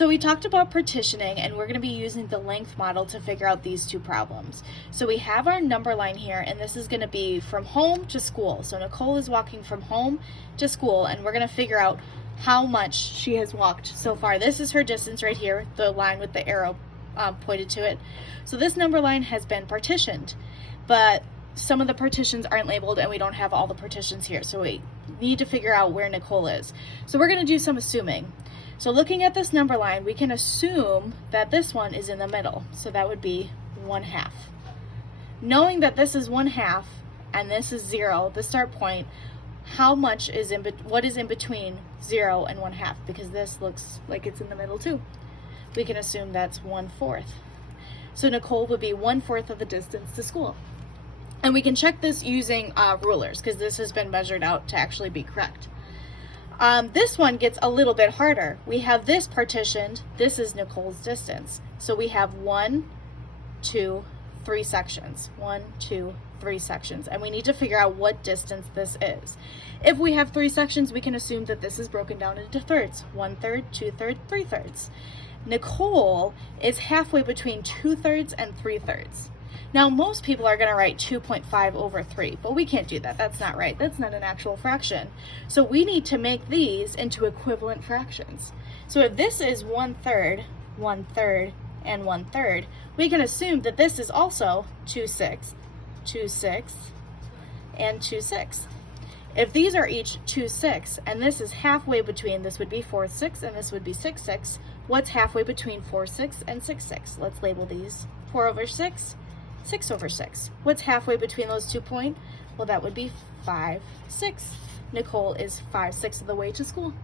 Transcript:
So we talked about partitioning, and we're going to be using the length model to figure out these two problems. So we have our number line here, and this is going to be from home to school. So Nicole is walking from home to school, and we're going to figure out how much she has walked so far. This is her distance right here, the line with the arrow pointed to it. So this number line has been partitioned, but some of the partitions aren't labeled, and we don't have all the partitions here. So we need to figure out where Nicole is. So we're going to do some assuming. So looking at this number line, we can assume that this one is in the middle. So that would be 1/2. Knowing that this is 1/2 and this is 0, the start point, what is in between 0 and 1/2? Because this looks like it's in the middle too. We can assume that's 1/4. So Nicole would be 1/4 of the distance to school. And we can check this using rulers, because this has been measured out to actually be correct. This one gets a little bit harder. We have this partitioned. This is Nicole's distance. So we have 1, 2, 3 sections. 1, 2, 3 sections. And we need to figure out what distance this is. If we have 3 sections, we can assume that this is broken down into thirds. 1/3, 2/3, 3/3. Nicole is halfway between 2/3 and 3/3. Now, most people are going to write 2.5 over 3, but we can't do that. That's not right. That's not an actual fraction. So we need to make these into equivalent fractions. So if this is 1/3, 1/3, and 1/3, we can assume that this is also 2/6, 2/6, and 2/6. If these are each 2/6, and this is halfway between, this would be 4/6, and this would be 6/6, what's halfway between 4/6 and 6/6? Let's label these. 4/6, 6/6. What's halfway between those 2 points? Well, that would be 5/6. Nicole is 5/6 of the way to school.